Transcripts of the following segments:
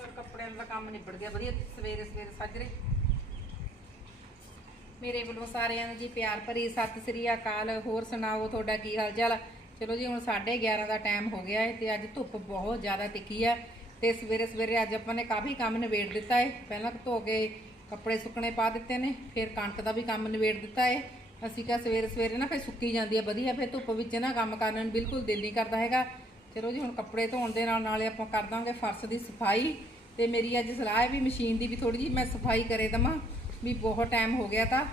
ਪਰ ਕੱਪੜਿਆਂ ਦਾ ਕੰਮ ਨਿਬੜ ਗਿਆ, ਵਧੀਆ, ਸਵੇਰੇ ਸਵੇਰੇ ਸਾਜਰੇ ਮੇਰੇ ਵੱਲੋਂ ਸਾਰਿਆਂ ਨੂੰ ਜੀ ਪਿਆਰ ਭਰੀ ਸਤਿ ਸ੍ਰੀ ਅਕਾਲ। ਹੋਰ ਸੁਣਾਓ, ਤੁਹਾਡਾ ਕੀ ਹਾਲ ਚਾਲ ਚਲੋ ਜੀ, ਹੁਣ 11:30 ਦਾ ਟਾਈਮ ਹੋ ਗਿਆ ਹੈ ਤੇ ਅੱਜ ਧੁੱਪ ਬਹੁਤ ਜ਼ਿਆਦਾ ਤਿੱਖੀ ਹੈ ਤੇ ਸਵੇਰੇ ਸਵੇਰੇ ਅੱਜ ਆਪਾਂ ਨੇ ਕਾਫੀ ਕੰਮ ਨਿਬੇੜ ਦਿੱਤਾ ਹੈ। ਪਹਿਲਾਂ ਧੋ ਕੇ ਕੱਪੜੇ ਸੁੱਕਣੇ ਪਾ ਦਿੱਤੇ ਨੇ, ਫਿਰ ਕਣਕ ਦਾ ਵੀ ਕੰਮ ਨਿਬੇੜ ਦਿੱਤਾ ਹੈ। ਅਸੀਂ ਕਿਹਾ ਸਵੇਰੇ ਸਵੇਰੇ ਨਾ ਫਿਰ ਸੁੱਕੀ ਜਾਂਦੀ ਹੈ, ਵਧੀਆ, ਫਿਰ ਧੁੱਪ ਵਿੱਚ ਨਾ ਕੰਮ ਕਰਨ ਨੂੰ ਬਿਲਕੁਲ ਦਿਲ ਨਹੀਂ ਕਰਦਾ ਹੈਗਾ। ਚਲੋ ਜੀ, ਹੁਣ ਕੱਪੜੇ ਧੋਣ ਦੇ ਨਾਲ ਨਾਲੇ ਆਪਾਂ ਕਰ ਦਾਂਗੇ ਫਰਸ਼ ਦੀ ਸਫ਼ਾਈ। ਤੇ ਮੇਰੀ ਅੱਜ ਸਲਾਹ ਹੈ ਵੀ ਮਸ਼ੀਨ ਦੀ ਵੀ ਥੋੜੀ ਜਿਹੀ ਮੈਂ ਸਫ਼ਾਈ ਕਰੇ ਦਵਾਂ, ਵੀ ਬਹੁਤ ਟਾਈਮ ਹੋ ਗਿਆ ਤਾਂ।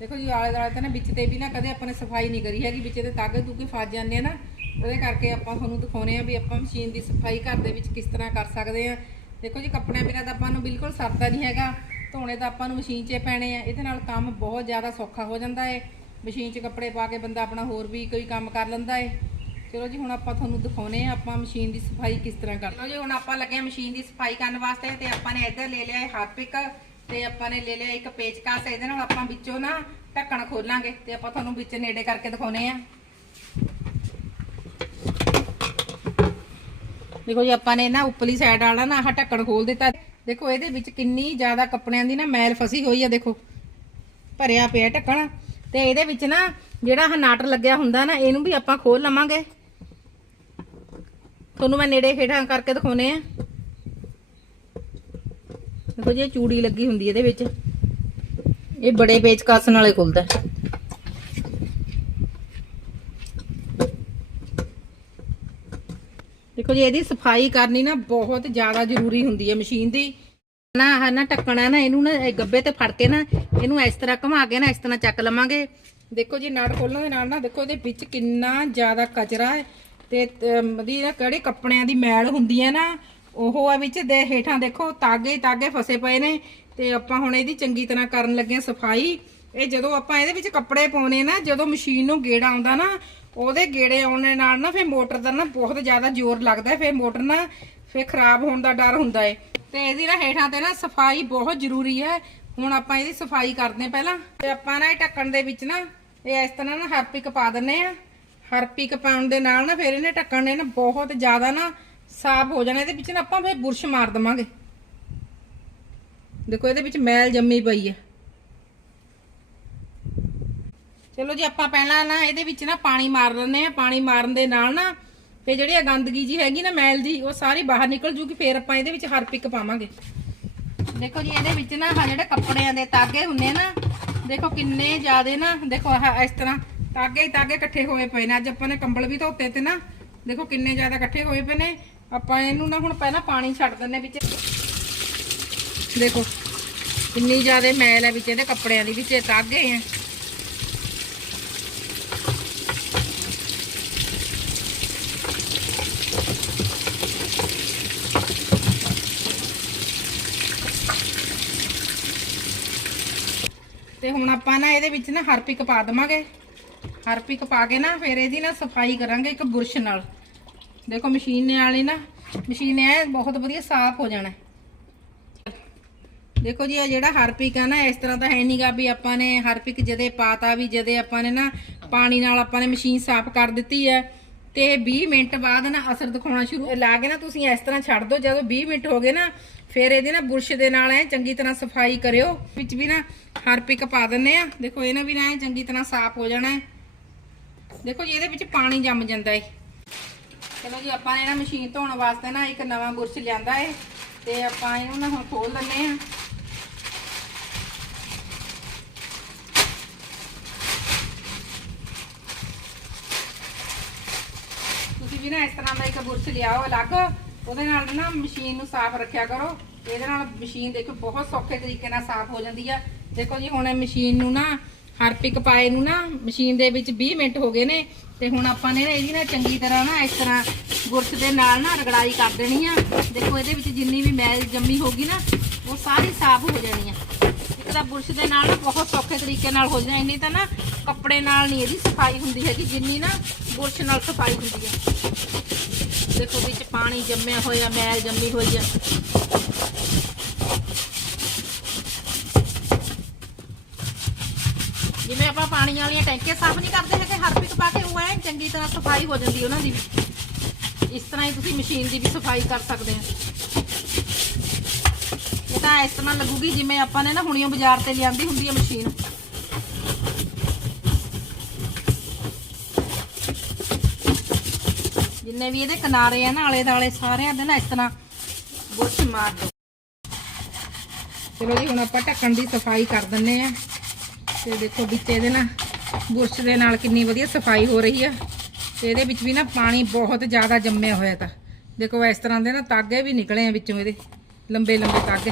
ਦੇਖੋ ਜੀ, ਆਲੇ ਦੁਆਲੇ ਤਾਂ ਨਾ ਵਿੱਚ ਤੇ ਵੀ ਨਾ ਕਦੇ ਆਪਾਂ ਨੇ ਸਫ਼ਾਈ ਨਹੀਂ ਕਰੀ ਹੈਗੀ, ਵਿੱਚ ਤੇ ਤਾਗੇ ਤੂਗੇ ਫਸ ਜਾਂਦੇ ਆ ਨਾ। ਉਹਦੇ ਕਰਕੇ ਆਪਾਂ ਤੁਹਾਨੂੰ ਦਿਖਾਉਨੇ ਆ ਵੀ ਆਪਾਂ ਮਸ਼ੀਨ ਦੀ ਸਫ਼ਾਈ ਘਰ ਦੇ ਵਿੱਚ ਕਿਸ ਤਰ੍ਹਾਂ ਕਰ ਸਕਦੇ ਆ। ਦੇਖੋ ਜੀ, ਕੱਪੜਿਆਂ ਬਿਨਾਂ ਤਾਂ ਆਪਾਂ ਨੂੰ ਬਿਲਕੁਲ ਸਰਦਾ ਨਹੀਂ ਹੈਗਾ। ਧੋਣੇ ਤਾਂ ਆਪਾਂ ਨੂੰ ਮਸ਼ੀਨ 'ਚ ਪੈਣੇ ਆ। ਇਹਦੇ ਨਾਲ ਕੰਮ ਬਹੁਤ ਜ਼ਿਆਦਾ ਸੌਖਾ ਹੋ ਜਾਂਦਾ ਏ। ਮਸ਼ੀਨ 'ਚ ਕੱਪੜੇ ਪਾ ਕੇ ਬੰਦਾ ਆਪਣਾ ਹੋਰ ਵੀ ਕੋਈ ਕੰਮ ਕਰ ਲੈਂਦਾ ਏ। ਚਲੋ ਜੀ, ਹੁਣ ਆਪਾਂ ਤੁਹਾਨੂੰ ਦਿਖਾਉਨੇ ਆ ਆਪਾਂ ਮਸ਼ੀਨ ਦੀ ਸਫ਼ਾਈ ਕਿਸ ਤਰ੍ਹਾਂ ਕਰਦੇ ਚਲੋ ਜੀ, ਹੁਣ ਆਪਾਂ ਲੱਗੇ ਮਸ਼ੀਨ ਦੀ ਸਫ਼ਾਈ ਕਰਨ ਵਾਸਤੇ ਤੇ ਆਪਾਂ ਨੇ ਇੱਧਰ ਲੈ ਲਿਆ ਹੈ ਹਾਰਪਿਕ ਤੇ ਆਪਾਂ ਨੇ ਲੈ ਲਿਆ ਇੱਕ ਪੇਚਕਸ ਇਹਦੇ ਨਾਲ ਆਪਾਂ ਵਿੱਚੋਂ ਨਾ ਢੱਕਣ ਖੋਲਾਂਗੇ ਤੇ ਆਪਾਂ ਤੁਹਾਨੂੰ ਵਿੱਚ ਨੇੜੇ ਕਰਕੇ ਦਿਖਾਉਨੇ ਆ। ਦੇਖੋ ਜੀ, ਆਪਾਂ ਨੇ ਨਾ ਉੱਪਰਲੀ ਸਾਈਡ ਵਾਲਾ ਨਾ ਆਹ ਢੱਕਣ ਖੋਲ ਦਿੱਤਾ। ਦੇਖੋ, ਇਹਦੇ ਵਿੱਚ ਕਿੰਨੀ ਜ਼ਿਆਦਾ ਕੱਪੜਿਆਂ ਦੀ ਨਾ ਮੈਲ ਫਸੀ ਹੋਈ ਆ, ਦੇਖੋ। ਭਰਿਆ ਪਿਆ ਢੱਕਣ। ਤੇ ਇਹਦੇ ਵਿੱਚ ਨਾ ਜਿਹੜਾ ਆਹ ਨਾਟ ਲੱਗਿਆ ਹੁੰਦਾ ਨਾ, ਇਹਨੂੰ ਵੀ ਆਪਾਂ ਖੋਲ ਲਵਾਂਗੇ। ਤੁਹਾਨੂੰ ਮੈਂ ਨੇੜੇ ਖੇਡਾਂ ਕਰਕੇ ਦਿਖਾਉਨੇ ਆ। ਦੇਖੋ ਜੀ, ਇਹ ਚੂੜੀ ਲੱਗੀ ਹੁੰਦੀ ਇਹਦੇ ਵਿੱਚ। ਇਹ ਬੜੇ ਪੇਚਕਸ ਨਾਲੇ ਖੁੱਲਦਾ ਦੇਖੋ ਜੀ, ਇਹਦੀ ਸਫ਼ਾਈ ਕਰਨੀ ਨਾ ਬਹੁਤ ਜ਼ਿਆਦਾ ਜ਼ਰੂਰੀ ਹੁੰਦੀ ਹੈ ਮਸ਼ੀਨ ਦੀ। ਨਾ, ਆਹ ਨਾ ਢੱਕਣਾ ਨਾ, ਇਹਨੂੰ ਨਾ, ਇਹ ਗੱਬੇ ਤੇ ਫੜ ਕੇ ਨਾ, ਇਹਨੂੰ ਇਸ ਤਰ੍ਹਾਂ ਘੁਮਾ ਕੇ ਨਾ, ਇਸ ਤਰ੍ਹਾਂ ਚੱਕ ਲਵਾਂਗੇ। ਦੇਖੋ ਜੀ, ਨਾੜ ਖੋਲਣ ਦੇ ਨਾਲ ਨਾ, ਦੇਖੋ ਇਹਦੇ ਵਿੱਚ ਕਿੰਨਾ ਜ਼ਿਆਦਾ ਕਚਰਾ ਹੈ। ਤੇ ਅਮ, ਦੀ ਨਾ ਕਿਹੜੇ ਕੱਪੜਿਆਂ ਦੀ ਮੈਲ ਹੁੰਦੀ ਹੈ ਨਾ ਉਹ ਆ ਵਿੱਚ ਦੇ ਹੇਠਾਂ ਦੇਖੋ ਤਾਗੇ ਹੀ ਤਾਗੇ ਫਸੇ ਪਏ ਨੇ ਤੇ ਆਪਾਂ ਹੁਣ ਇਹਦੀ ਚੰਗੀ ਤਰ੍ਹਾਂ ਕਰਨ ਲੱਗੇ ਹਾਂ ਸਫ਼ਾਈ। ਇਹ ਜਦੋਂ ਆਪਾਂ ਇਹਦੇ ਵਿੱਚ ਕੱਪੜੇ ਪਾਉਨੇ ਨਾ ਜਦੋਂ ਮਸ਼ੀਨ ਨੂੰ ਗੇੜਾ ਆਉਂਦਾ ਨਾ ਉਹਦੇ ਗੇੜੇ ਆਉਣ ਦੇ ਨਾਲ ਨਾ ਫਿਰ ਮੋਟਰ ਦਾ ਨਾ ਬਹੁਤ ਜ਼ਿਆਦਾ ਜ਼ੋਰ ਲੱਗਦਾ ਫਿਰ ਮੋਟਰ ਨਾ ਫਿਰ ਖਰਾਬ ਹੋਣ ਦਾ ਡਰ ਹੁੰਦਾ ਏ ਤੇ ਇਹਦੀ ਨਾ ਹੇਠਾਂ ਤੇ ਨਾ ਸਫ਼ਾਈ ਬਹੁਤ ਜ਼ਰੂਰੀ ਹੈ। ਹੁਣ ਆਪਾਂ ਇਹਦੀ ਸਫ਼ਾਈ ਕਰਦੇ ਹਾਂ ਪਹਿਲਾਂ। ਤੇ ਆਪਾਂ ਨਾ ਇਹ ਢੱਕਣ ਦੇ ਵਿੱਚ ਨਾ ਇਹ ਇਸ ਤਰ੍ਹਾਂ ਨਾ ਹੈਪਿਕ ਪਾ ਦਿੰਨੇ ਆ ਹਰਪਿਕ ਪਾਉਣ ਦੇ ਨਾਲ ਨਾ ਫਿਰ ਇਹਨੇ ਢੱਕਣ ਨੇ ਨਾ ਬਹੁਤ ਜ਼ਿਆਦਾ ਨਾ ਸਾਫ਼ ਹੋ ਜਾਣਾ, ਇਹਦੇ ਵਿੱਚ ਨਾ ਆਪਾਂ ਫਿਰ ਬੁਰਸ਼ ਮਾਰ ਦਵਾਂਗੇ। ਦੇਖੋ ਇਹਦੇ ਵਿੱਚ ਮੈਲ ਜੰਮੀ ਪਈ ਹੈ ਚਲੋ ਜੀ, ਆਪਾਂ ਪਹਿਲਾਂ ਨਾ ਇਹਦੇ ਵਿੱਚ ਨਾ ਪਾਣੀ ਮਾਰ ਲੈਂਦੇ ਆ ਪਾਣੀ ਮਾਰਨ ਦੇ ਨਾਲ ਨਾ ਤੇ ਜਿਹੜੀ ਆ ਗੰਦਗੀ ਜੀ ਹੈਗੀ ਨਾ ਮੈਲ ਦੀ ਉਹ ਸਾਰੀ ਬਾਹਰ ਨਿਕਲ ਜੂਗੀ, ਫੇਰ ਆਪਾਂ ਇਹਦੇ ਵਿੱਚ ਹਰਪਿਕ ਪਾਵਾਂਗੇ। ਦੇਖੋ ਜੀ, ਇਹਦੇ ਵਿੱਚ ਨਾ ਜਿਹੜੇ ਕੱਪੜਿਆਂ ਦੇ ਤਾਗੇ ਹੁੰਨੇ ਨਾ, ਦੇਖੋ ਕਿੰਨੇ ਜ਼ਿਆਦੇ ਨਾ, ਦੇਖੋ ਇਸ ਤਰ੍ਹਾਂ ਤਾਗੇ ਹੀ ਤਾਗੇ ਇਕੱਠੇ ਹੋਏ ਪਏ ਨੇ। ਅੱਜ ਆਪਾਂ ਨੇ ਕੰਬਲ ਵੀ ਧੋਤੇ ਤੇ ਨਾ। ਦੇਖੋ ਕਿੰਨੇ ਜ਼ਿਆਦਾ ਇਕੱਠੇ ਹੋਏ ਪਏ ਨੇ। ਆਪਾਂ ਇਹਨੂੰ ਨਾ ਹੁਣ ਪਹਿਲਾਂ ਪਾਣੀ ਛੱਡ ਦਿੰਨੇ ਵਿੱਚ। ਦੇਖੋ, ਕਿੰਨੀ ਜ਼ਿਆਦਾ ਮੈਲ ਹੈ ਵਿੱਚ, ਇਹਦੇ ਕੱਪੜਿਆਂ ਦੀ ਵਿੱਚ, ਇਹ ਤਾਗੇ ਆ। ਤੇ ਹੁਣ ਆਪਾਂ ਨਾ ਇਹਦੇ ਵਿੱਚ ਨਾ ਹਰਪਿਕ ਪਾ ਦਵਾਂਗੇ। ਹਰਪਿਕ ਪਾ ਕੇ ਨਾ, ਫਿਰ ਇਹਦੀ ਨਾ ਸਫ਼ਾਈ ਕਰਾਂਗੇ ਇੱਕ ਬੁਰਸ਼ ਨਾਲ। ਦੇਖੋ, ਮਸ਼ੀਨ ਵਾਲੇ ਨਾ, ਮਸ਼ੀਨ ਨੇ ਐਂ, ਬਹੁਤ ਵਧੀਆ ਸਾਫ਼ ਹੋ ਜਾਣਾ। ਦੇਖੋ ਜੀ, ਇਹ ਜਿਹੜਾ ਹਰਪਿਕ ਆ ਨਾ, ਇਸ ਤਰ੍ਹਾਂ ਤਾਂ ਹੈ ਨਹੀਂਗਾ ਵੀ ਆਪਾਂ ਨੇ ਹਰਪਿਕ ਜਦੇ ਪਾਤਾ ਵੀ, ਜਦੇ ਆਪਾਂ ਨੇ ਨਾ ਪਾਣੀ ਨਾਲ ਆਪਾਂ ਨੇ ਮਸ਼ੀਨ ਸਾਫ਼ ਕਰ ਦਿੱਤੀ ਹੈ ਤੇ 20 ਮਿੰਟ ਬਾਅਦ ਨਾ ਅਸਰ ਦਿਖਾਉਣਾ ਸ਼ੁਰੂ ਲਾ ਕੇ ਨਾ ਤੁਸੀਂ ਇਸ ਤਰ੍ਹਾਂ ਛੱਡ ਦਿਓ ਜਦੋਂ 20 ਮਿੰਟ ਹੋ ਗਏ ਨਾ, ਫਿਰ ਇਹਦੇ ਨਾ ਬੁਰਸ਼ ਦੇ ਨਾਲ ਐ ਚੰਗੀ ਤਰ੍ਹਾਂ ਸਫ਼ਾਈ ਕਰਿਓ। ਵਿੱਚ ਵੀ ਨਾ ਹਰਪਿਕ ਪਾ ਦਿੰਨੇ ਆ। ਦੇਖੋ, ਇਹ ਨਾ ਵੀ ਨਾ ਐਂ ਚੰਗੀ ਤਰ੍ਹਾਂ ਸਾਫ਼ ਹੋ ਜਾਣਾ ਹੈ ਦੇਖੋ ਜੀ, ਇਹਦੇ ਵਿੱਚ ਪਾਣੀ ਜੰਮ ਜਾਂਦਾ ਹੈ ਚਲੋ ਜੀ, ਆਪਾਂ ਨੇ ਮਸ਼ੀਨ ਧੋਣ ਵਾਸਤੇ ਨਾ ਇੱਕ ਨਵਾਂ ਬੁਰਸ਼ ਲਿਆਂਦਾ ਹੈ ਤੇ ਆਪਾਂ ਇਹਨੂੰ ਨਾ ਹੁਣ ਖੋਲ ਦਿੰਨੇ ਆ। ਤੁਸੀਂ ਵੀ ਨਾ ਇਸ ਤਰ੍ਹਾਂ ਦਾ ਇੱਕ ਬੁਰਸ਼ ਲਿਆਓ ਅਲੱਗ। ਉਹਦੇ ਨਾਲ ਨਾ ਮਸ਼ੀਨ ਨੂੰ ਸਾਫ਼ ਰੱਖਿਆ ਕਰੋ। ਇਹਦੇ ਨਾਲ ਮਸ਼ੀਨ ਦੇਖੋ, ਬਹੁਤ ਸੌਖੇ ਤਰੀਕੇ ਨਾਲ ਸਾਫ਼ ਹੋ ਜਾਂਦੀ ਆ। ਦੇਖੋ ਜੀ, ਹੁਣ ਇਹ ਮਸ਼ੀਨ ਨੂੰ ਨਾ ਹਰਪਿਕ ਪਾਏ ਨੂੰ ਨਾ ਮਸ਼ੀਨ ਦੇ ਵਿੱਚ 20 ਮਿੰਟ ਹੋ ਗਏ ਨੇ ਤੇ ਹੁਣ ਆਪਾਂ ਨੇ ਨਾ ਇਹਦੀ ਨਾ ਚੰਗੀ ਤਰ੍ਹਾਂ ਨਾ ਇਸ ਤਰ੍ਹਾਂ ਬੁਰਸ਼ ਦੇ ਨਾਲ ਨਾ ਰਗੜਾਈ ਕਰ ਦੇਣੀ ਆ। ਦੇਖੋ ਇਹਦੇ ਵਿੱਚ ਜਿੰਨੀ ਵੀ ਮੈਲ ਜੰਮੀ ਹੋਗੀ ਨਾ, ਉਹ ਸਾਰੀ ਸਾਫ਼ ਹੋ ਜਾਣੀ ਆ। ਇੱਕ ਤਾਂ ਬੁਰਸ਼ ਦੇ ਨਾਲ ਨਾ ਬਹੁਤ ਸੌਖੇ ਤਰੀਕੇ ਨਾਲ ਹੋ ਜਾਣਾ ਇੰਨੀ ਤਾਂ ਨਾ ਕੱਪੜੇ ਨਾਲ ਨਹੀਂ ਇਹਦੀ ਸਫ਼ਾਈ ਹੁੰਦੀ ਹੈਗੀ, ਜਿੰਨੀ ਨਾ ਬੁਰਸ਼ ਨਾਲ ਸਫ਼ਾਈ ਹੁੰਦੀ ਆ। ਦੇਖੋ ਵਿੱਚ ਪਾਣੀ ਜੰਮਿਆ ਹੋਇਆ, ਮੈਲ ਜੰਮੀ ਹੋਈ ਆ ਜਿਵੇਂ ਆਪਾਂ ਪਾਣੀ ਵਾਲੀਆਂ ਟੈਂਕੀਆਂ ਸਾਫ਼ ਨਹੀਂ ਕਰਦੇ ਹੈਗੇ ਹਰਪਿਕ ਪਾ ਕੇ ਉਹ ਐ ਚੰਗੀ ਤਰ੍ਹਾਂ ਸਫ਼ਾਈ ਹੋ ਜਾਂਦੀ ਉਹਨਾਂ ਦੀ ਵੀ। ਇਸ ਤਰ੍ਹਾਂ ਹੀ ਤੁਸੀਂ ਮਸ਼ੀਨ ਦੀ ਵੀ ਸਫ਼ਾਈ ਕਰ ਸਕਦੇ ਆ ਇਹ ਤਾਂ ਇਸ ਤਰ੍ਹਾਂ ਲੱਗੂਗੀ ਜਿਵੇਂ ਆਪਾਂ ਨੇ ਨਾ ਹੁਣੀਓ ਬਾਜ਼ਾਰ ਤੇ ਲਿਆਂਦੀ ਹੁੰਦੀ ਹੈ ਮਸ਼ੀਨ। ਜਿੰਨੇ ਵੀ ਇਹਦੇ ਕਿਨਾਰੇ ਆ ਨਾ ਆਲੇ ਦਾਲੇ ਸਾਰਿਆਂ ਦੇ ਨਾ ਇਸ ਤਰ੍ਹਾਂ ਬੁਰਸ਼ ਮਾਰ ਦੋ ਚਲੋ ਜੀ, ਹੁਣ ਆਪਾਂ ਢੱਕਣ ਦੀ ਸਫ਼ਾਈ ਕਰ ਦਿੰਨੇ ਆ ਤੇ ਦੇਖੋ ਵਿੱਚ ਇਹਦੇ ਨਾਲ ਬੁਰਸ਼ ਦੇ ਨਾਲ ਕਿੰਨੀ ਵਧੀਆ ਸਫ਼ਾਈ ਹੋ ਰਹੀ ਆ। ਤੇ ਇਹਦੇ ਵਿੱਚ ਵੀ ਨਾ ਪਾਣੀ ਬਹੁਤ ਜ਼ਿਆਦਾ ਜੰਮਿਆ ਹੋਇਆ ਤਾਂ। ਦੇਖੋ ਇਸ ਤਰ੍ਹਾਂ ਦੇ ਨਾ ਤਾਗੇ ਵੀ ਨਿਕਲੇ ਆ ਵਿੱਚੋਂ ਇਹਦੇ, ਲੰਬੇ ਲੰਬੇ ਤਾਗੇ।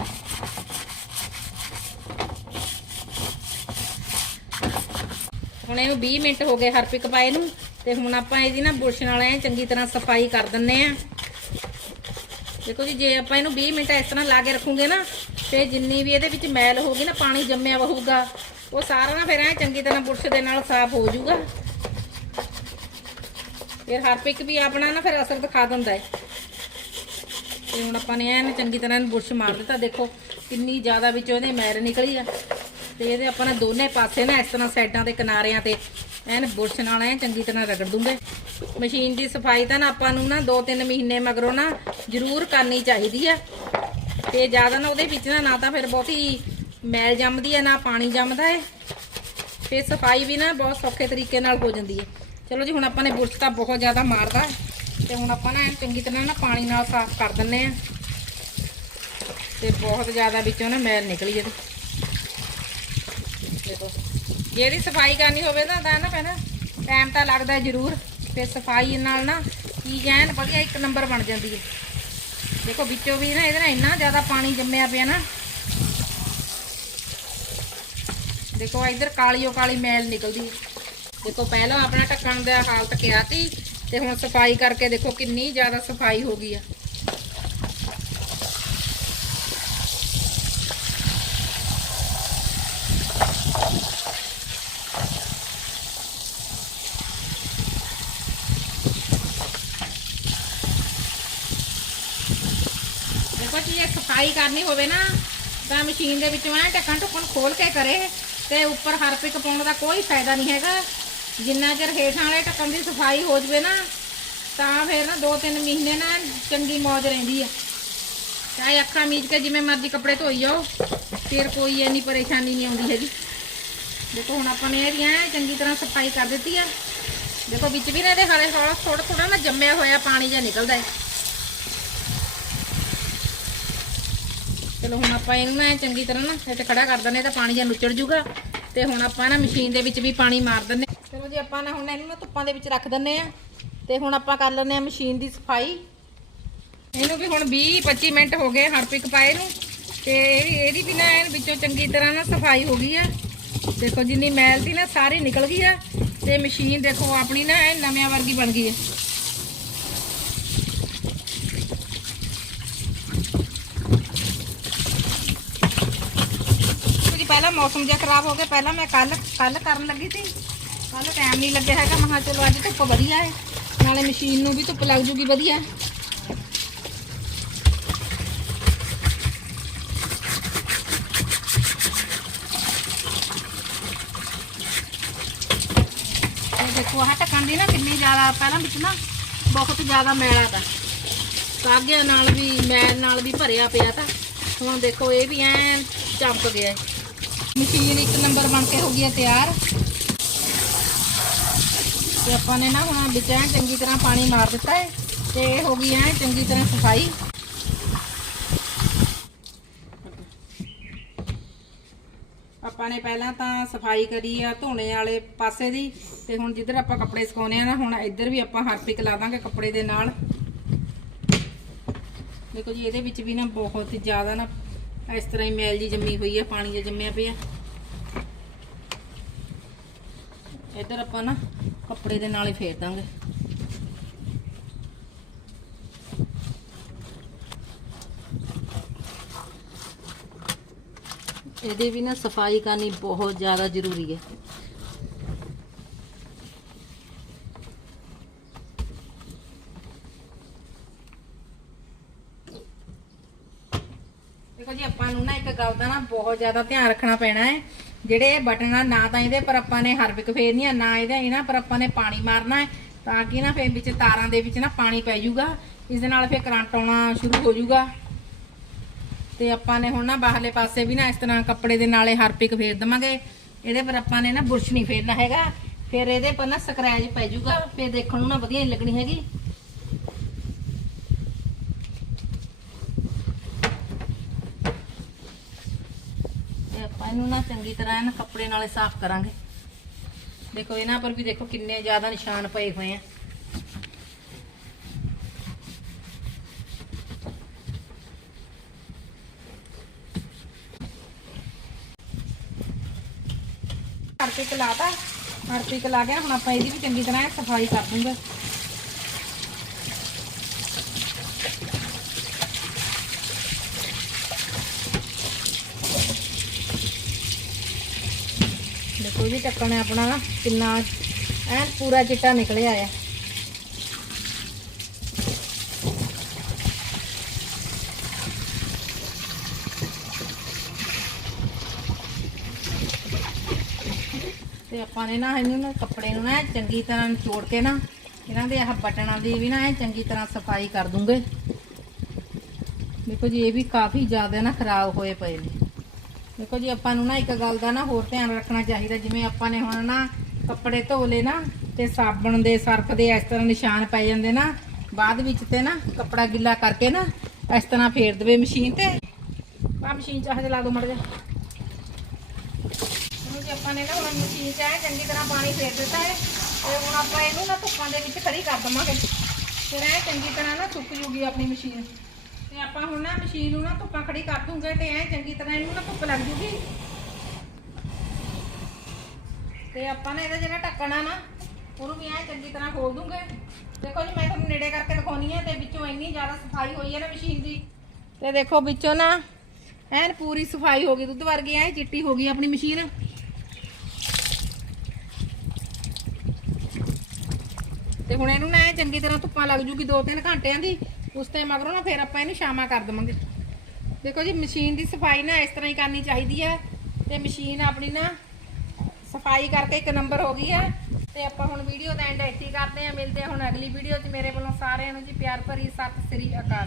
ਹੁਣ ਇਹਨੂੰ 20 ਮਿੰਟ ਹੋ ਗਏ ਹਰਪਿਕ ਪਾਏ ਨੂੰ, ਤੇ ਹੁਣ ਆਪਾਂ ਇਹਦੀ ਨਾ ਬੁਰਸ਼ ਨਾਲ ਐ ਚੰਗੀ ਤਰ੍ਹਾਂ ਸਫ਼ਾਈ ਕਰ ਦਿੰਨੇ ਆ। ਦੇਖੋ ਜੀ, ਜੇ ਆਪਾਂ ਇਹਨੂੰ 20 ਮਿੰਟ ਇਸ ਤਰ੍ਹਾਂ ਲਾ ਕੇ ਰੱਖੂਗੇ ਨਾ, ਤੇ ਜਿੰਨੀ ਵੀ ਇਹਦੇ ਵਿੱਚ ਮੈਲ ਹੋਊਗੀ ਨਾ, ਪਾਣੀ ਜੰਮਿਆ ਹੋਊਗਾ। ਉਹ ਸਾਰਾ ਨਾ ਫਿਰ ਐ ਚੰਗੀ ਤਰ੍ਹਾਂ ਬੁਰਸ਼ ਦੇ ਨਾਲ ਸਾਫ਼ ਹੋ ਜਾਊਗਾ। ਫਿਰ ਹਰਪਿਕ ਵੀ ਆਪਣਾ ਨਾ ਫਿਰ ਅਸਰ ਦਿਖਾ ਦਿੰਦਾ ਹੈ। ਤੇ ਹੁਣ ਆਪਾਂ ਨੇ ਐਨ ਚੰਗੀ ਤਰ੍ਹਾਂ ਇਹਨੂੰ ਬੁਰਸ਼ ਮਾਰ ਦਿੱਤਾ। ਦੇਖੋ ਕਿੰਨੀ ਜ਼ਿਆਦਾ ਵਿੱਚੋਂ ਇਹਦੇ ਮੈਲ ਨਿਕਲੀ ਆ। ਤੇ ਇਹਦੇ ਆਪਾਂ ਨੇ ਦੋਨੇ ਪਾਸੇ ਨਾ ਇਸ ਤਰ੍ਹਾਂ ਸਾਈਡਾਂ ਤੇ ਕਿਨਾਰਿਆਂ ਤੇ ਐਨ ਬੁਰਸ਼ ਨਾਲ ਐ ਚੰਗੀ ਤਰ੍ਹਾਂ ਰਗੜ ਦੂੰਗੇ। ਮਸ਼ੀਨ ਦੀ ਸਫ਼ਾਈ ਤਾਂ ਨਾ ਆਪਾਂ ਨੂੰ ਨਾ 2-3 ਮਹੀਨੇ ਮਗਰੋਂ ਨਾ ਜ਼ਰੂਰ ਕਰਨੀ ਚਾਹੀਦੀ ਆ। ਤੇ ਜ਼ਿਆਦਾ ਨਾ ਉਹਦੇ ਵਿੱਚ ਨਾ ਤਾਂ ਫਿਰ ਬਹੁਤੀ ਮੈਲ ਜੰਮਦੀ ਹੈ, ਨਾ ਪਾਣੀ ਜੰਮਦਾ ਹੈ। ਫਿਰ ਸਫ਼ਾਈ ਵੀ ਨਾ ਬਹੁਤ ਸੌਖੇ ਤਰੀਕੇ ਨਾਲ ਹੋ ਜਾਂਦੀ ਹੈ। ਚਲੋ ਜੀ, ਹੁਣ ਆਪਾਂ ਨੇ ਬੁਰਸ਼ ਤਾਂ ਬਹੁਤ ਜ਼ਿਆਦਾ ਮਾਰਦਾ ਹੈ। ਤੇ ਹੁਣ ਆਪਾਂ ਨਾ ਚੰਗੀ ਤਰ੍ਹਾਂ ਨਾ ਪਾਣੀ ਨਾਲ ਸਾਫ਼ ਕਰ ਦਿੰਨੇ ਆ ਤੇ ਬਹੁਤ ਜ਼ਿਆਦਾ ਵਿੱਚੋਂ ਨਾ ਮੈਲ ਨਿਕਲੀ ਇਹਦੀ ਦੇਖੋ, ਜੇ ਸਫ਼ਾਈ ਕਰਨੀ ਹੋਵੇ ਨਾ ਤਾਂ ਨਾ ਪਹਿਲਾਂ ਟਾਈਮ ਤਾਂ ਲੱਗਦਾ ਜ਼ਰੂਰ। ਫਿਰ ਸਫ਼ਾਈ ਨਾਲ ਨਾ ਚੀਜ਼ ਐਨ ਵਧੀਆ ਇੱਕ ਨੰਬਰ ਬਣ ਜਾਂਦੀ ਹੈ। ਦੇਖੋ, ਵਿੱਚੋਂ ਵੀ ਨਾ ਇਹਦੇ ਨਾਲ ਇੰਨਾ ਜ਼ਿਆਦਾ ਪਾਣੀ ਜੰਮਿਆ ਪਿਆ ਨਾ ਦੇਖੋ ਇਧਰ ਕਾਲੀਓ ਕਾਲੀ ਮੈਲ ਨਿਕਲਦੀ। ਹੈ ਦੇਖੋ, ਪਹਿਲਾਂ ਆਪਣਾ ਢੱਕਣ ਦਾ ਹਾਲਤ ਕਿਹਾ ਸੀ ਤੇ ਹੁਣ ਸਫ਼ਾਈ ਕਰਕੇ ਦੇਖੋ ਕਿੰਨੀ ਜ਼ਿਆਦਾ ਸਫ਼ਾਈ ਹੋ ਗਈ ਆ। ਦੇਖੋ ਜੀ, ਇਹ ਸਫ਼ਾਈ ਕਰਨੀ ਹੋਵੇ ਨਾ, ਤਾਂ ਮਸ਼ੀਨ ਦੇ ਵਿੱਚੋਂ ਐ ਢੱਕਣ ਢੁੱਕਣ ਖੋਲ ਕੇ ਕਰੇ। ਤੇ ਉੱਪਰ ਹਰਪਿਕ ਪਾਉਣ ਦਾ ਕੋਈ ਫਾਇਦਾ ਨਹੀਂ ਹੈਗਾ। ਜਿੰਨਾ ਚਿਰ ਹੇਠਾਂ ਵਾਲੇ ਢੱਕਣ ਦੀ ਸਫ਼ਾਈ ਹੋ ਜਵੇ ਨਾ, ਤਾਂ ਫਿਰ ਨਾ 2-3 ਮਹੀਨੇ ਨਾ ਚੰਗੀ ਮੌਜ ਰਹਿੰਦੀ ਆ। ਚਾਹੇ ਅੱਖਾਂ ਮੀਚ ਕੇ ਜਿਵੇਂ ਮਰਜ਼ੀ ਕੱਪੜੇ ਧੋਈ ਜਾਓ, ਫਿਰ ਕੋਈ ਇੰਨੀ ਪਰੇਸ਼ਾਨੀ ਨਹੀਂ ਆਉਂਦੀ ਹੈਗੀ। ਦੇਖੋ ਹੁਣ ਆਪਾਂ ਨੇ ਇਹਦੀ ਐਂ ਚੰਗੀ ਤਰ੍ਹਾਂ ਸਫ਼ਾਈ ਕਰ ਦਿੱਤੀ ਆ। ਦੇਖੋ ਵਿੱਚ ਵੀ ਨਾ ਇਹਦੇ ਹਲੇ ਹੌਲਾ ਥੋੜਾ ਥੋੜਾ ਨਾ ਜੰਮਿਆ ਹੋਇਆ ਪਾਣੀ ਜਿਹਾ ਨਿਕਲਦਾ ਹੈ। ਚਲੋ ਹੁਣ ਆਪਾਂ ਇਹਨੂੰ ਨਾ ਚੰਗੀ ਤਰ੍ਹਾਂ ਨਾ ਇੱਥੇ ਖੜਾ ਕਰ ਦਿੰਦੇ ਤਾਂ ਪਾਣੀ ਜਾਂ ਲੁੱਚੜ ਜੂਗਾ। ਤੇ ਹੁਣ ਆਪਾਂ ਨਾ ਮਸ਼ੀਨ ਦੇ ਵਿੱਚ ਵੀ ਪਾਣੀ ਮਾਰ ਦਿੰਦੇ ਚਲੋ ਜੀ, ਆਪਾਂ ਨਾ ਹੁਣ ਇਹਨੂੰ ਨਾ ਧੁੱਪਾਂ ਦੇ ਵਿੱਚ ਰੱਖ ਦਿੰਦੇ ਆ ਤੇ ਹੁਣ ਆਪਾਂ ਕਰ ਲੈਂਦੇ ਆ ਮਸ਼ੀਨ ਦੀ ਸਫ਼ਾਈ। ਇਹਨੂੰ ਵੀ ਹੁਣ 20 25 ਮਿੰਟ ਹੋ ਗਏ ਹਰਪਿਕ ਪਾਏ ਨੂੰ। ਤੇ ਇਹਦੀ ਵੀ ਨਾ ਐਨ ਵਿੱਚੋਂ ਚੰਗੀ ਤਰ੍ਹਾਂ ਨਾ ਸਫ਼ਾਈ ਹੋ ਗਈ ਆ। ਦੇਖੋ ਜਿੰਨੀ ਮੈਲ ਸੀ ਨਾ ਸਾਰੀ ਨਿਕਲ ਗਈ ਆ। ਤੇ ਮਸ਼ੀਨ ਦੇਖੋ ਆਪਣੀ ਨਾ ਇਹ ਨਵਿਆਂ ਵਰਗੀ ਬਣ ਗਈ ਹੈ ਜੀ ਪਹਿਲਾਂ ਮੌਸਮ ਜਿਹਾ ਖਰਾਬ ਹੋ ਗਿਆ, ਪਹਿਲਾਂ ਮੈਂ ਕੱਲ ਕੱਲ ਕਰਨ ਲੱਗੀ ਸੀ। ਕੱਲ ਟਾਈਮ ਨਹੀਂ ਲੱਗਿਆ ਹੈਗਾ ਮਹਾ ਚਲੋ ਅੱਜ ਧੁੱਪ ਵਧੀਆ ਹੈ, ਨਾਲੇ ਮਸ਼ੀਨ ਨੂੰ ਵੀ ਧੁੱਪ ਲੱਗ ਜੂਗੀ ਵਧੀਆ। ਦੇਖੋ, ਆਹ ਢੱਕਣ ਦੀ ਨਾ ਕਿੰਨੀ ਜ਼ਿਆਦਾ, ਪਹਿਲਾਂ ਵਿੱਚ ਨਾ ਬਹੁਤ ਜ਼ਿਆਦਾ ਮੈਲਾ ਤਾ। ਸਾਗਿਆਂ ਨਾਲ ਵੀ, ਮੈਲ ਨਾਲ ਵੀ ਭਰਿਆ ਪਿਆ ਤਾਂ। ਹੁਣ ਦੇਖੋ, ਇਹ ਵੀ ਐ ਚਮਕ ਗਿਆ ਮਸ਼ੀਨ ਇੱਕ ਨੰਬਰ ਬਣ ਕੇ ਹੋ ਗਈ ਹੈ ਤਿਆਰ। ਤੇ ਆਪਾਂ ਨੇ ਨਾ ਹੁਣ ਵਿੱਚ ਐ ਚੰਗੀ ਤਰ੍ਹਾਂ ਪਾਣੀ ਮਾਰ ਦਿੱਤਾ ਹੈ ਤੇ ਹੋ ਗਈ ਐ ਚੰਗੀ ਤਰ੍ਹਾਂ ਸਫ਼ਾਈ। ਆਪਾਂ ਨੇ ਪਹਿਲਾਂ ਤਾਂ ਸਫ਼ਾਈ ਕਰੀ ਆ ਧੋਣੇ ਵਾਲੇ ਪਾਸੇ ਦੀ ਤੇ ਹੁਣ ਜਿੱਧਰ ਆਪਾਂ ਕੱਪੜੇ ਸੁਕਾਉਣੇ ਆ ਨਾ, ਹੁਣ ਇੱਧਰ ਵੀ ਆਪਾਂ ਹਰਪਿਕ ਲਾ ਦਾਂਗੇ ਕੱਪੜੇ ਦੇ ਨਾਲ। ਦੇਖੋ ਜੀ, ਇਹਦੇ ਵਿੱਚ ਵੀ ਨਾ ਬਹੁਤ ਜ਼ਿਆਦਾ ਨਾ ਇਸ ਤਰ੍ਹਾਂ ਹੀ ਮੈਲ ਜੀ ਜੰਮੀ ਹੋਈ ਹੈ ਪਾਣੀ ਜਿਹਾ ਜੰਮਿਆ ਪਿਆ। ਇੱਧਰ ਆਪਾਂ ਨਾ ਕੱਪੜੇ ਦੇ ਨਾਲ ਹੀ ਫੇਰ ਦਾਂਗੇ। ਇਹਦੇ ਵੀ ਨਾ ਸਫ਼ਾਈ ਕਰਨੀ ਬਹੁਤ ਜ਼ਿਆਦਾ ਜ਼ਰੂਰੀ ਹੈ। ਦੇਖੋ ਜੀ, ਆਪਾਂ ਨੂੰ ਨਾ ਇੱਕ ਗੱਲ ਦਾ ਨਾ ਬਹੁਤ ਜ਼ਿਆਦਾ ਧਿਆਨ ਰੱਖਣਾ ਪੈਣਾ ਹੈ। ਜਿਹੜੇ ਬਟਨ ਆ, ਨਾ ਤਾਂ ਇਹਦੇ ਪਰ ਆਪਾਂ ਨੇ ਹਰਵਿਕ ਫੇਰਨੀ ਆ, ਨਾ ਇਹਦੇ ਇਹਨਾਂ ਪਰ ਆਪਾਂ ਨੇ ਪਾਣੀ ਮਾਰਨਾ ਹੈ, ਤਾਂ ਕਿ ਨਾ ਫਿਰ ਵਿੱਚ ਤਾਰਾਂ ਦੇ ਵਿੱਚ ਨਾ ਪਾਣੀ ਪੈ ਜਾਊਗਾ। ਇਸ ਦੇ ਨਾਲ ਫੇਰ ਕਰੰਟ ਆਉਣਾ ਸ਼ੁਰੂ ਹੋ ਜਾਊਗਾ। ਤੇ ਆਪਾਂ ਨੇ ਹੁਣ ਨਾ ਬਾਹਰਲੇ ਪਾਸੇ ਵੀ ਨਾ ਇਸ ਤਰ੍ਹਾਂ ਕੱਪੜੇ ਦੇ ਨਾਲੇ ਹਰਪਿਕ ਫੇਰ ਦਵਾਂਗੇ। ਇਹਦੇ ਪਰ ਆਪਾਂ ਨੇ ਨਾ ਬੁਰਸ਼ ਨਹੀਂ ਫੇਰਨਾ ਹੈਗਾ। ਫਿਰ ਇਹਦੇ ਪਰ ਨਾ ਸਕ੍ਰੈਚ ਪੈ ਜਾਊਗਾ। ਫਿਰ ਦੇਖਣ ਨੂੰ ਨਾ ਵਧੀਆ ਨਹੀਂ ਲੱਗਣੀ ਹੈਗੀ ਤੇ ਆਪਾਂ ਇਹਨੂੰ ਨਾ ਚੰਗੀ ਤਰ੍ਹਾਂ ਨਾ ਕੱਪੜੇ ਨਾਲੇ ਸਾਫ਼ ਕਰਾਂਗੇ। ਦੇਖੋ, ਇਹਨਾਂ ਪਰ ਵੀ ਦੇਖੋ ਕਿੰਨੇ ਜ਼ਿਆਦਾ ਨਿਸ਼ਾਨ ਪਏ ਹੋਏ ਆ। ਹਰਪਿਕ ਲਾਤਾ ਹਰਪਿਕ ਲਾ ਗਿਆ ਹੁਣ ਆਪਾਂ ਇਹਦੀ ਵੀ ਚੰਗੀ ਤਰ੍ਹਾਂ ਸਫ਼ਾਈ ਕਰ ਦੂੰਗਾ। ਦੇਖੋ ਜੀ ਢੱਕਣ ਆਪਣਾ ਨਾ, ਕਿੰਨਾ ਐਨ ਪੂਰਾ ਚਿੱਟਾ ਨਿਕਲਿਆ ਆ। ਤੇ ਆਪਾਂ ਨੇ ਨਾ ਇਹਨੂੰ ਨਾ ਕੱਪੜੇ ਨੂੰ ਨਾ ਚੰਗੀ ਤਰ੍ਹਾਂ ਨਿਚੋੜ ਕੇ ਨਾ, ਇਹਨਾਂ ਦੇ ਆਹ ਬਟਨਾਂ ਦੀ ਵੀ ਨਾ ਇਹ ਚੰਗੀ ਤਰ੍ਹਾਂ ਸਫ਼ਾਈ ਕਰ ਦੂੰਗੇ। ਦੇਖੋ ਜੀ, ਇਹ ਵੀ ਕਾਫੀ ਜ਼ਿਆਦਾ ਨਾ ਖਰਾਬ ਹੋਏ ਪਏ ਨੇ। ਦੇਖੋ ਜੀ, ਆਪਾਂ ਨੂੰ ਨਾ ਇੱਕ ਗੱਲ ਦਾ ਨਾ ਹੋਰ ਧਿਆਨ ਰੱਖਣਾ ਚਾਹੀਦਾ, ਜਿਵੇਂ ਆਪਾਂ ਨੇ ਹੁਣ ਨਾ ਕੱਪੜੇ ਧੋ ਲਏ ਨਾ ਤੇ ਸਾਬਣ ਦੇ, ਸਰਫ ਦੇ ਇਸ ਤਰ੍ਹਾਂ ਨਿਸ਼ਾਨ ਪੈ ਜਾਂਦੇ ਨਾ, ਬਾਅਦ ਵਿੱਚ ਤੇ ਨਾ ਕੱਪੜਾ ਗਿੱਲਾ ਕਰਕੇ ਨਾ ਇਸ ਤਰ੍ਹਾਂ ਫੇਰ ਦੇਵੇ ਮਸ਼ੀਨ ਤੇ। ਆ ਮਸ਼ੀਨ ਚ ਹਜੇ ਲਾ ਦੋ ਮੜ ਜਾ ਹੁਣ ਜੀ ਆਪਾਂ ਨੇ ਨਾ ਹੁਣ ਮਸ਼ੀਨ ਚ ਐ ਚੰਗੀ ਤਰ੍ਹਾਂ ਪਾਣੀ ਫੇਰ ਦਿੱਤਾ ਹੈ ਤੇ ਹੁਣ ਆਪਾਂ ਇਹਨੂੰ ਨਾ ਧੁੱਪਾਂ ਦੇ ਵਿੱਚ ਖੜੀ ਕਰ ਦਵਾਂਗੇ। ਫਿਰ ਇਹ ਚੰਗੀ ਤਰ੍ਹਾਂ ਨਾ ਸੁੱਕ ਜੂਗੀ ਆਪਣੀ ਮਸ਼ੀਨ। ਤੇ ਆਪਾਂ ਹੁਣ ਨਾ ਮਸ਼ੀਨ ਨੂੰ ਨਾ ਧੁੱਪਾਂ ਖੜੀ ਕਰ ਦੂੰਗੇ ਤੇ ਐ ਚੰਗੀ ਤਰ੍ਹਾਂ ਇਹਨੂੰ ਨਾ ਧੁੱਪ ਲੱਗ ਜੂਗੀ। ਤੇ ਆਪਾਂ ਨੇ ਇਹਦਾ ਜਿਹੜਾ ਢੱਕਣਾ ਨਾ, ਉਹਨੂੰ ਵੀ ਐ ਚੰਗੀ ਤਰ੍ਹਾਂ ਖੋਲ ਦੂੰਗੇ। ਦੇਖੋ ਜੀ, ਮੈਂ ਤੁਹਾਨੂੰ ਨੇੜੇ ਕਰਕੇ ਦਿਖਾਉਣੀ ਹੈ ਤੇ ਵਿੱਚੋਂ ਇੰਨੀ ਜ਼ਿਆਦਾ ਸਫ਼ਾਈ ਹੋਈ ਹੈ ਨਾ ਮਸ਼ੀਨ ਦੀ। ਤੇ ਦੇਖੋ ਵਿੱਚੋਂ ਨਾ ਐਨ ਪੂਰੀ ਸਫ਼ਾਈ ਹੋ ਗਈ, ਦੁੱਧ ਵਰਗੀ ਐ ਚਿੱਟੀ ਹੋ ਗਈ ਆਪਣੀ ਮਸ਼ੀਨ। ਤੇ ਹੁਣ ਇਹਨੂੰ ਨਾ ਚੰਗੀ ਤਰ੍ਹਾਂ ਧੁੱਪਾਂ ਲੱਗ ਜੂਗੀ 2-3 ਘੰਟਿਆਂ ਦੀ। ਉਸ ਤੇ ਮਗਰੋਂ ਨਾ ਫਿਰ ਆਪਾਂ ਇਹਨੂੰ ਸ਼ਾਮਾ ਕਰ ਦਵਾਂਗੇ। ਦੇਖੋ ਜੀ, ਮਸ਼ੀਨ ਦੀ ਸਫ਼ਾਈ ਨਾ ਇਸ ਤਰ੍ਹਾਂ ਹੀ ਕਰਨੀ ਚਾਹੀਦੀ ਹੈ। ਤੇ ਮਸ਼ੀਨ ਆਪਣੀ ਨਾ ਸਫ਼ਾਈ ਕਰਕੇ ਇੱਕ ਨੰਬਰ ਹੋ ਗਈ ਹੈ। ਤੇ ਆਪਾਂ ਹੁਣ ਵੀਡੀਓ ਦਾ ਐਂਡ ਇੱਥੇ ਹੀ ਕਰਦੇ ਹਾਂ। ਮਿਲਦੇ ਹਾਂ ਹੁਣ ਅਗਲੀ ਵੀਡੀਓ 'ਚ। ਮੇਰੇ ਵੱਲੋਂ ਸਾਰਿਆਂ ਨੂੰ ਜੀ ਪਿਆਰ ਭਰੀ ਸਤਿ ਸ੍ਰੀ ਅਕਾਲ।